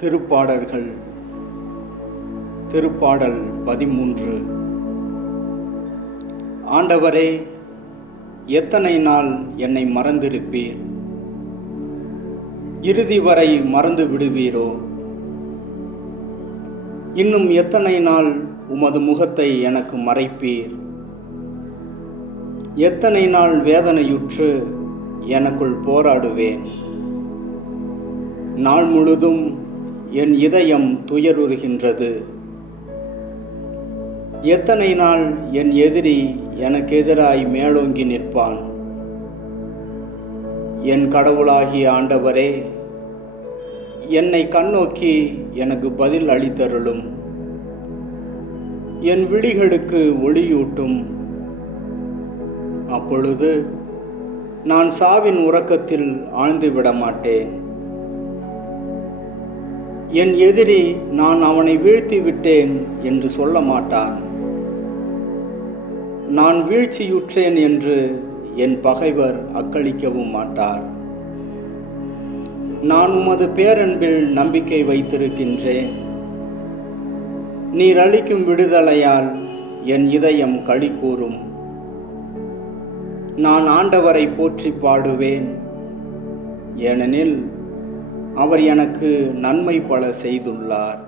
திருப்பாடல்கள் திருப்பாடல் 13. ஆண்டவரே, எத்தனை நாள் என்னை மறந்திருப்பீர்? இறுதி வரை மறந்து விடுவீரோ? இன்னும் எத்தனை நாள் உமது முகத்தை எனக்கு மறைப்பீர்? எத்தனை நாள் வேதனையுற்று எனக்குள் போராடுவேன்? நாள் முழுதும் என் இதயம் துயருறுகின்றது. எத்தனை நாள் என் எதிரி எனக்கு எதிராய் மேலோங்கி நிற்பான்? என் கடவுளாகிய ஆண்டவரே, என்னை கண்ணோக்கி எனக்கு பதில் அளித்தருளும். என் விழிகளுக்கு ஒளியூட்டும். அப்பொழுது நான் சாவின் உறக்கத்தில் ஆழ்ந்துவிட மாட்டேன். என் எதிரி நான் அவனை வீழ்த்தி விட்டேன் என்று சொல்ல மாட்டான். நான் வீழ்ச்சியுற்றேன் என்று என் பகைவர் அக்களிக்கவும் மாட்டார். நான் உமது பேரன்பில் நம்பிக்கை வைத்திருக்கின்றேன். நீர் அளிக்கும் விடுதலையால் என் இதயம் களி கூறும். நான் ஆண்டவரை போற்றி பாடுவேன், ஏனெனில் அவர் எனக்கு நன்மை பல செய்துள்ளார்.